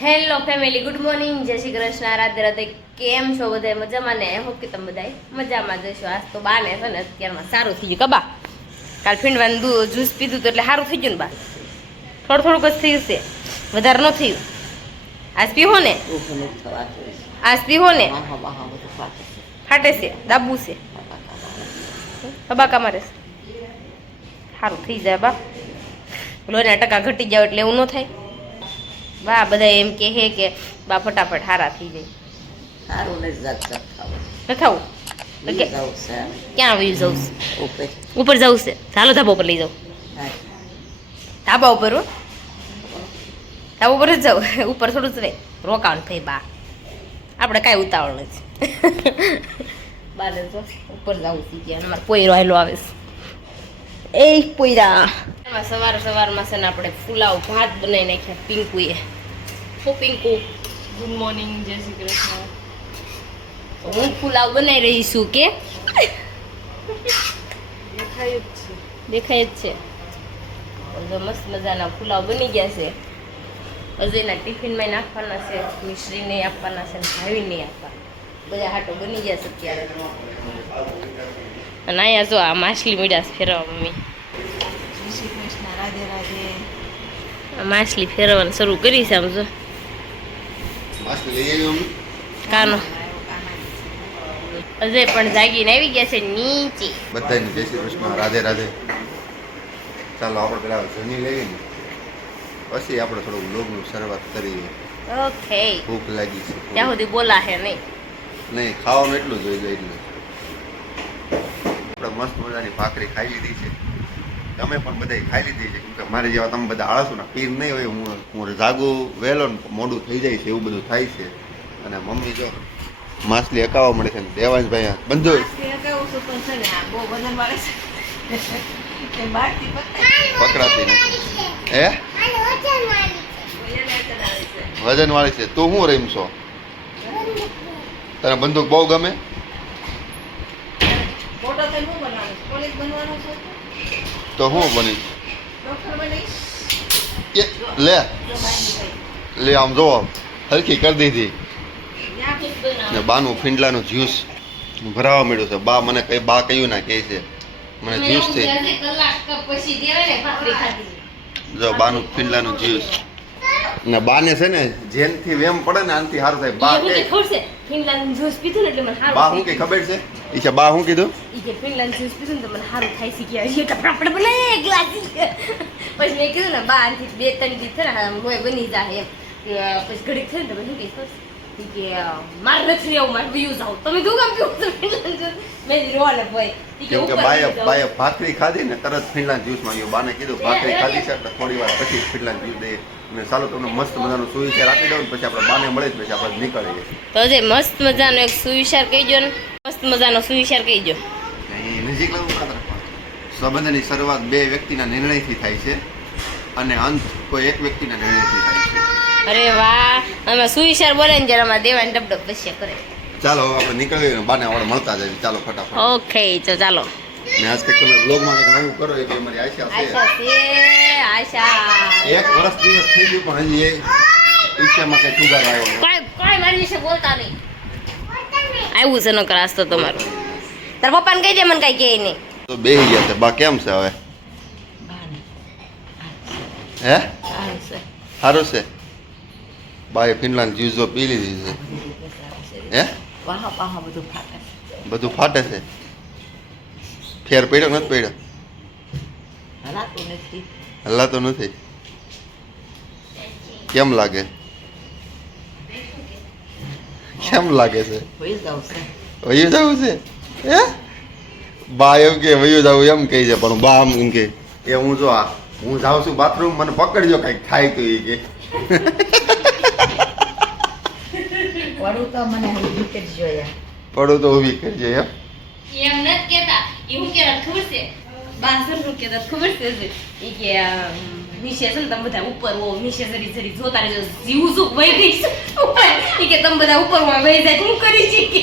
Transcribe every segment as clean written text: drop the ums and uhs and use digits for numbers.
Hello family, good morning, જય શ્રી કૃષ્ણ, રાધે રાધે. કેમ છો બધા? મજામાં ને? હોપ કે તમે બધા મજામાં જશો. આજ તો બાને છે ને અત્યારમાં સારું થઈ ગયું. કબા કાલ ફીંડવાનું જ્યુસ પીધું તો એટલે સારું થઈ ગયું ને બા. થોડુંક જ થયું છે, વધારે ન થયું. આજ પીવો ને, આજ પીવો ને. ફાટે છે, દાબુ છે કબા કમારે. સારું થઈ જાય બા. લોહીના ટકા ઘટી જાવ એટલે એવું ન થાય બા. બધા એમ કહે કે બા ફટાફટ હારા થઈ જાય. સારું નથી થવું ક્યાં વયું જવું છે? ઉપર જવું છે. ચાલો ધાબા ઉપર લઈ જાઉં. ધાબા ઉપર હો, ધાબા ઉપર જ જાઉં. ઉપર થોડું જ રહે રોકાણ થઈ બા. આપણે કાંઈ ઉતાવળ નથી. બાને જો ઉપર જવું થઈ ગયા. અમારે પોયરો આવેલો આવે છે. એ પોયરા એમાં સવારમાં છે ને આપણે પુલાવ ભાત બનાવી નાખ્યા પિંકુએ. હું પિંકુ, ગુડ મોર્નિંગ, જય શ્રી કૃષ્ણ. હું પુલાવ બનાવી રહી છું કે દેખાય જ છે. જો મસ્ત મજાના પુલાવ બની ગયા છે. અજયના ટિફિનમાં નાખવાના છે, મિશ્રીને આપવાના છે, ભાવીને આપવા. બધા હાટો બની ગયા છે અત્યારે. અને અહીંયા જો આ માછલી મીડા ફેરવા મમ્મી. જય શ્રી કૃષ્ણ, રાધે રાધે. માછલી ફેરવવાનું શરૂ કરી છે. આમ જો કાનો અજય પણ જાગીને આવી ગયા છે નીચે. બધાને જય શ્રી કૃષ્ણ, રાધે રાધે. ચાલો આપણે પેલા જમી લઈએ ને પછી આપણે થોડુંક લોગનું શરૂઆત કરીએ. ઓકે, ભૂખ લાગી છે. ત્યાં સુધી બોલા હે નહીં. નહીં, ખાવાનું એટલું જોઈ જાય એટલે આપણે મસ્ત મજાની ભાખરી ખાઈ લીધી છે. તમે પણ બધાય ખાઈ લીધી છે. કેમ કે મારી જેવા તમે બધા આળસુના પીર નહીં હોય. હું જાગું વહેલો ને મોડું થઈ જાય છે, એવું બધું થાય છે. અને મમ્મી જો માછલી અકાવવા મળે છે ને દેવાંશભાઈ બંધુ પકડાતી નથી. હે વજન વાળી છે. તું શું રમશો? તને બંદૂક બહુ ગમે? તો હું બનીશ? લે લે આમ જોવો હરખી કરી દીધી ને બાનું ફીંડલાનું જ્યુસ ભરાવા મળ્યું છે. બા મને કઈ બા કહ્યું ના કહે છે મને જ્યુસ થઈ. જો બાનું ફીંડલાનું જ્યુસ ને બાને છે ને જેનથી વેમ પડે ને આનથી સારું થાય. બા કે ફિનલેન્ડ જ્યુસ પીધું ને એટલે મને સારું. બા હું કઈ ખબર છે? ઈ છે બા હું કીધું? ઈ કે ફિનલેન્ડ જ્યુસ પીધું ને તો મને સારું થાય છે કે એ કપડા બનાય ગ્લાસ. પછી મેં કીધું ને બા આનથી 2-3 દી થયા ને લોહી બની જાય એમ. પછી ઘડીક થઈ ને તો પછી કહીશ કે માર નથી રહેવું, મારે વ્યૂઝ આવું. તમે શું કામ પીવું છો ફિનલેન્ડ જ્યુસ? મેં રોવાને ભાઈ કેમ કે બાએ ભાખરી ખાધી ને તરત ફિનલેન્ડ જ્યુસ માંગ્યો. બાને કીધું ભાખરી ખાધી છે એટલે થોડી વાર પછી ફિનલેન્ડ જ્યુસ દઈએ. અને ચાલો તમને મસ્ત મજાનું સુવિચાર આપી દઉં ને પછી આપણે બાને મળે પછી આપણે નીકળીએ. તો જે મસ્ત મજાનો એક સુવિચાર કહીજો ને. મસ્ત મજાનો સુવિચાર કહીજો. નજીક લાવું પડે. સંબંધની શરૂઆત બે વ્યક્તિના નિર્ણયથી થાય છે અને અંત કોઈ એક વ્યક્તિના નિર્ણયથી થાય છે. અરે વાહ, અમે સુવિચાર બોલે ને જરા માં દેવાને ડબડબ બસ્યા કરે. ચાલો હવે આપણે નીકળીએ. બાને આપણે મળતા જઈએ. ચાલો ફટાફટ. ઓકે, તો ચાલો. ને આજ કંઈક તમે બ્લોગમાં કંઈક નવું કરો એટલે અમારી આશા છે. આશા એક વર્ષ દિવસ થઈ ગયું પણ હજી એ ઈચ્છામાં કંઈ સુધાર આવ્યો નથી. કોઈ મારી વિશે બોલતા નહીં. આવ્યું છે નકર આજ તો તમારું. તાર પપ્પાને કહી દે મને કઈ કહે નહીં. તો બેહી ગયા છે. બા કેમ છે હવે? હે સારું છે. બાએ ફિનલેન્ડ જ્યુસો પી લીધી છે. હે બધું ફાટે છે. ફેર પડ્યો નથી પડ્યો? હલાતો નથી. કેમ લાગે? કેમ લાગે છે? વયું જવું છે? હે બા એમ કે વયું જવું એમ કહે છે પણ બા એમ કે એ હું જો હું જાઉં છું બાથરૂમ, મને પકડજો કઈક થાય તો એ કે પડું તો ઊભી કરજો એમ. એમ નથી કેતા. એ હું કેતા ખબર છે? બાસર નું કેતા ખબર છે? એ કે નીચે છે ને તમે બધા ઉપર હો, નીચે જરી જરી જોતા રહેજો. જીવ સુખ વહી ગઈ છે ઉપર. એ કે તમે બધા ઉપર વહી જાય હું કરી છે કે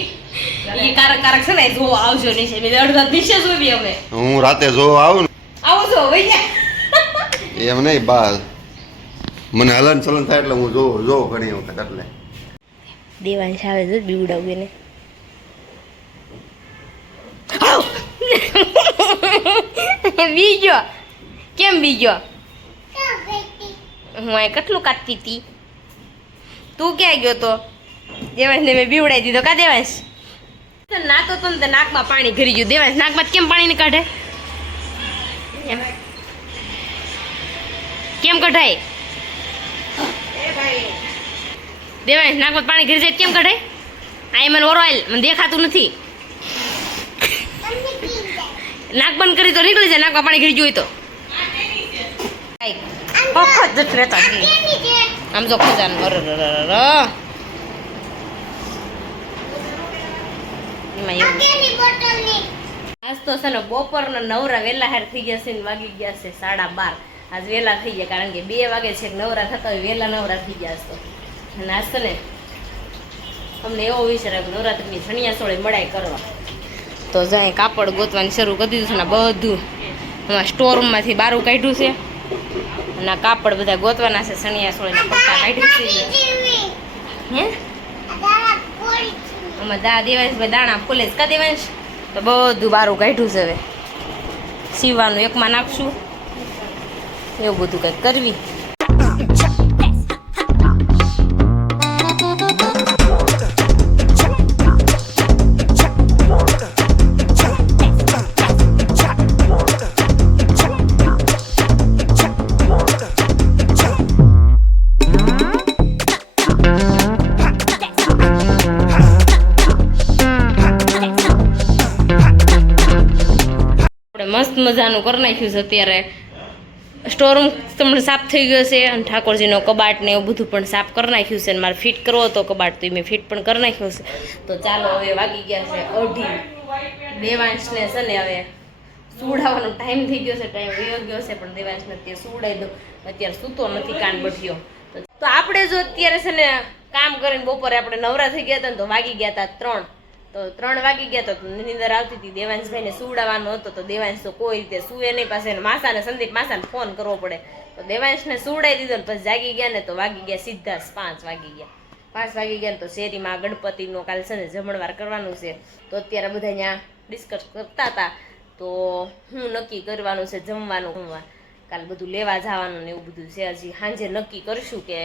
એ કારક છે ને જોવા આવજો નીચે. મેં અડધા નીચે જોવી અમે. હું રાતે જોવા આવું ને આવો છો વહી જાય. એમ નહીં બા મને હલન ચલન થાય એટલે હું જોઉં ઘણી વખત એટલે દેવાંશ આવે છે બીવડાવું એને બીજો કેમ બીજો હું આ કેટલું કાઢતી હતી તું ક્યાં ગયો તો દેવાંશને મેં બીવડાવી દીધો કા દેવાંશ નાતો તો ને નાકમાં પાણી ઘરી ગયું દેવાંશ નાકમાં કેમ પાણી ને કાઢે એમ કેમ કઢાય દેવાંશ નાકમાં પાણી ઘરી જાય કેમ કઢાય આ મને ઓરવાય મને દેખાતું નથી નાક બંધ કરી તો નીકળી જાય નાકમાં પાણી ઘરી ગયું તો આમ જો ખજાન આજ તો છે ને બપોરના નવરા વહેલા હાર થઈ ગયા છે ને વાગી ગયા છે 12:30 આજ વહેલા થઈ ગયા કારણ કે 2 વાગે છે નવરા થતા હોય વહેલા નવરા થઈ ગયા તો અને આજ છે ને અમને એવો વિચાર આવ્યો નવરાત્રિની ચણિયા ચોળી મડાઈ કરવા તો જાય કાપડ ગોતવાનું શરૂ કરી દીધું છે ને બધું એમાં સ્ટોરમાંથી બારું કાઢ્યું છે અને આ કાપડ બધા ગોતવાના છે ચણિયા ચોળીના પટ્ટા કાઢ્યું છે હે આમાં દેવાંશભાઈ દાણા ફૂલે કા દેવાંશ તો બધું બારું કાઢ્યું છે હવે સીવાનું એકમાં નાખશું એવું બધું કંઈક કરવી મસ્ત મજાનું કરી નાખ્યું છે અત્યારે સ્ટોરરૂમ તમને સાફ થઈ ગયો છે અને ઠાકોરજીનો કબાટ ને એવું બધું પણ સાફ કરી નાખ્યું છે અને મારે ફિટ કરવો હતો કબાટ તો મેં ફિટ પણ કરી નાખ્યો છે તો ચાલો હવે વાગી ગયા છે 2:30 દેવાંશને છે ને હવે સુવડાવવાનો ટાઈમ થઈ ગયો છે ટાઈમ વયો ગયો છે પણ દેવાંશને અત્યારે સુવડાવી દો અત્યારે સૂતો નથી કાન બઠ્યો તો આપણે જો અત્યારે છે ને કામ કરીને બપોરે આપણે નવરા થઈ ગયા હતા ને તો વાગી ગયા હતા 3 તો 3 વાગી ગયા તો નિંદર આવતી હતી દેવાંશભાઈને સુવડાવવાનો હતો તો દેવાંશ તો કોઈ રીતે સુવે નહીં પાસે માસાને સંદીપ માસાને ફોન કરવો પડે તો દેવાંશને સુવડાવી દીધો ને પછી જાગી ગયા ને તો વાગી ગયા સીધા 5 વાગી ગયા 5 વાગી ગયા ને તો શેરીમાં ગણપતિનો કાલ છે ને જમણવાર કરવાનું છે તો અત્યારે બધા અહીંયા ડિસ્કસ કરતા હતા તો હું નક્કી કરવાનું છે જમવાનું કાલ બધું લેવા જવાનું ને એવું બધું છે હજી સાંજે નક્કી કરશું કે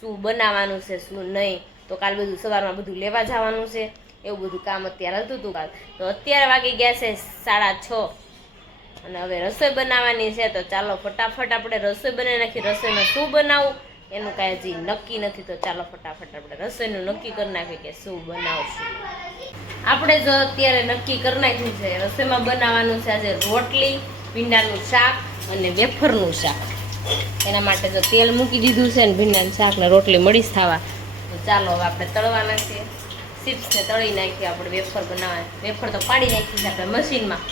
શું બનાવવાનું છે શું નહીં તો કાલ બધું સવારમાં બધું લેવા જવાનું છે એવું બધું કામ અત્યારે હતું કાલ તો અત્યારે વાગી ગયા છે 6:30 અને હવે રસોઈ બનાવવાની છે તો ચાલો ફટાફટ આપણે રસોઈ બનાવી નાખી રસોઈમાં શું બનાવવું એનું કાંઈ હજી નક્કી નથી તો ચાલો ફટાફટ આપણે રસોઈનું નક્કી કરી નાખીએ કે શું બનાવશું આપણે જો અત્યારે નક્કી કરી નાખ્યું છે રસોઈમાં બનાવવાનું છે આજે રોટલી ભીંડાનું શાક અને વેફરનું શાક એના માટે જો તેલ મૂકી દીધું છે ને ભીંડાનું શાક ને રોટલી મળી જ થવા તો ચાલો હવે આપણે તળવાના છે ચિપ્સને તળી નાખી આપણે વેફર બનાવવા વેફર તો પાડી નાખી છે આપણે મશીનમાં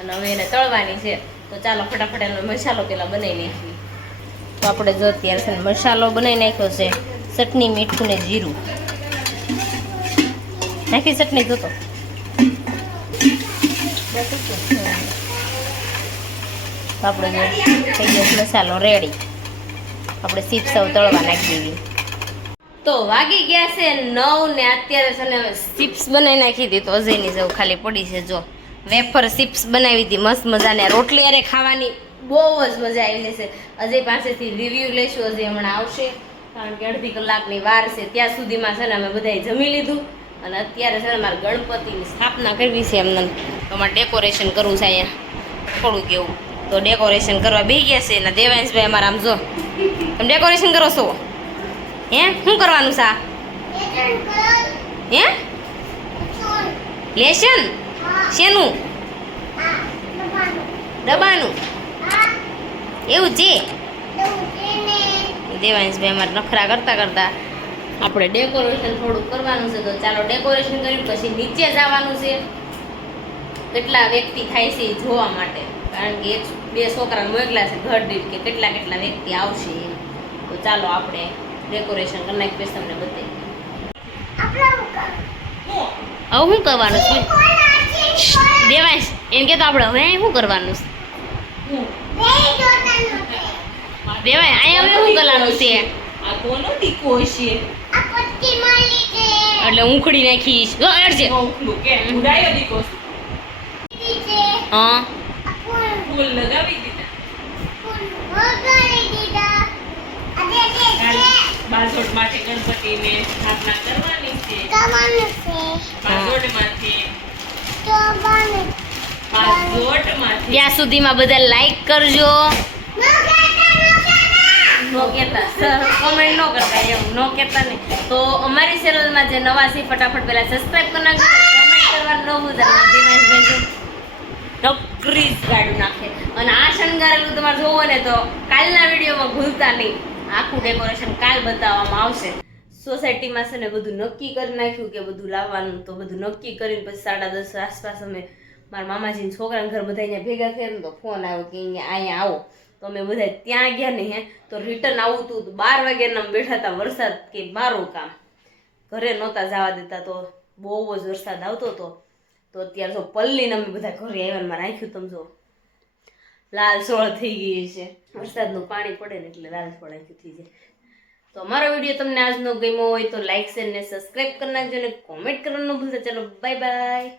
અને હવે એને તળવાની છે તો ચાલો ફટાફટ એનો મસાલો પહેલાં બનાવી નાખીએ તો આપણે જો અત્યારે છે મસાલો બનાવી નાખ્યો છે ચટણી મીઠું ને જીરું નાખી ચટણી જોતો આપણે જો થઈ ગયો મસાલો રેડી આપણે ચિપ્સ તળવા નાખી દેવી તો વાગી ગયા છે 9 ને અત્યારે છે ને ચિપ્સ બનાવી નાખી હતી તો અજયની જેવું ખાલી પડી છે જો વેફર ચિપ્સ બનાવી હતી મસ્ત મજાને રોટલી અરે ખાવાની બહુ જ મજા આવી છે અજય પાસેથી રિવ્યૂ લઈશું અજય હમણાં આવશે કારણ કે અડધી કલાકની વાર છે ત્યાં સુધીમાં છે ને અમે બધાએ જમી લીધું અને અત્યારે છે ને મારે ગણપતિની સ્થાપના કરવી છે એમને તો અમારે ડેકોરેશન કરવું છે અહીંયા થોડુંક એવું તો ડેકોરેશન કરવા બેસી ગયા છે ને દેવાંશભાઈ અમારા આમ જો તમે ડેકોરેશન કરો છો હે શું કરવાનું છે હે લેશન શેનું ડબ્બાનું એવું છે દેવાંશભાઈ અમારે નખરા કરતા કરતા આપણે ડેકોરેશન થોડુંક કરવાનું છે તો ચાલો ડેકોરેશન કર્યું પછી નીચે જવાનું છે કેટલા વ્યક્તિ થાય છે એ જોવા માટે કારણ કે 1-2 છોકરાને મોકલા છે ઘર દીઠ કે કેટલા કેટલા વ્યક્તિ આવશે એમ તો ચાલો આપણે ડેકોરેશન કરી નાખી પછી તમને બતાવી હવે શું કરવાનું છે દેવાંશ એમ કે તો આપણે હવે શું કરવાનું છે દેવાંશ અહીંયા હવે શું કરવાનું છે આ કોનો દીકો છે? એટલે ઉખડી નાખીશ જો અડજે ઉખલું કે ઉડાયો દીકો હા ફૂલ લગાવી દીધા બાજોડ માટે ગણપતિને સ્થાપના કરવાની છે. બાજોડમાંથી ત્યાં સુધીમાં બધા લાઈક કરજો નો કહેતા સર કોમેન્ટ નો કરતા એમ નો કહેતા ને તો અમારી ચેનલમાં જે નવા છે ફટાફટ પહેલા સબસ્ક્રાઇબ કરી નાખજો કોમેન્ટ કરવાનું ન ભૂલતા દિનેશભાઈ નકરી ગાડું નાખે અને આ શણગારેલું તમારે જોવો ને તો કાલના વિડીયોમાં ભૂલતા નહીં આખું ડેકોરેશન કાલ બતાવવામાં આવશે સોસાયટીમાં છે ને બધું નક્કી કરી નાખ્યું કે બધું લાવવાનું તો બધું નક્કી કરીને પછી 10:30 આસપાસ અમે મારા મામાજીના છોકરાના ઘર બધા અહીંયા ભેગા થયા ને તો ફોન આવ્યો કે અહીંયા આવો તો અમે બધા ત્યાં ગયા ને હે તો રિટર્ન આવતું તો 12 વાગ્યાના બેઠા હતા વરસાદ કે મારું કામ ઘરે નહોતા જવા દેતા તો બહુ જ વરસાદ આવતો હતો તો અત્યારે જો પલ્લીને અમે બધા ઘરે આવ્યામાં રાખ્યું તમે જો લાલ સોળ થઈ ગઈ છે વરસાદનું પાણી પડે ને એટલે લાલ સોળ રાખ્યું થઈ જાય તો અમારો વિડીયો તમને આજનો ગમ્યો હોય તો લાઈક શેર ને સબસ્ક્રાઇબ કરી નાખજો અને કોમેન્ટ કરવાનું ન ભૂલતા. ચલો બાય બાય.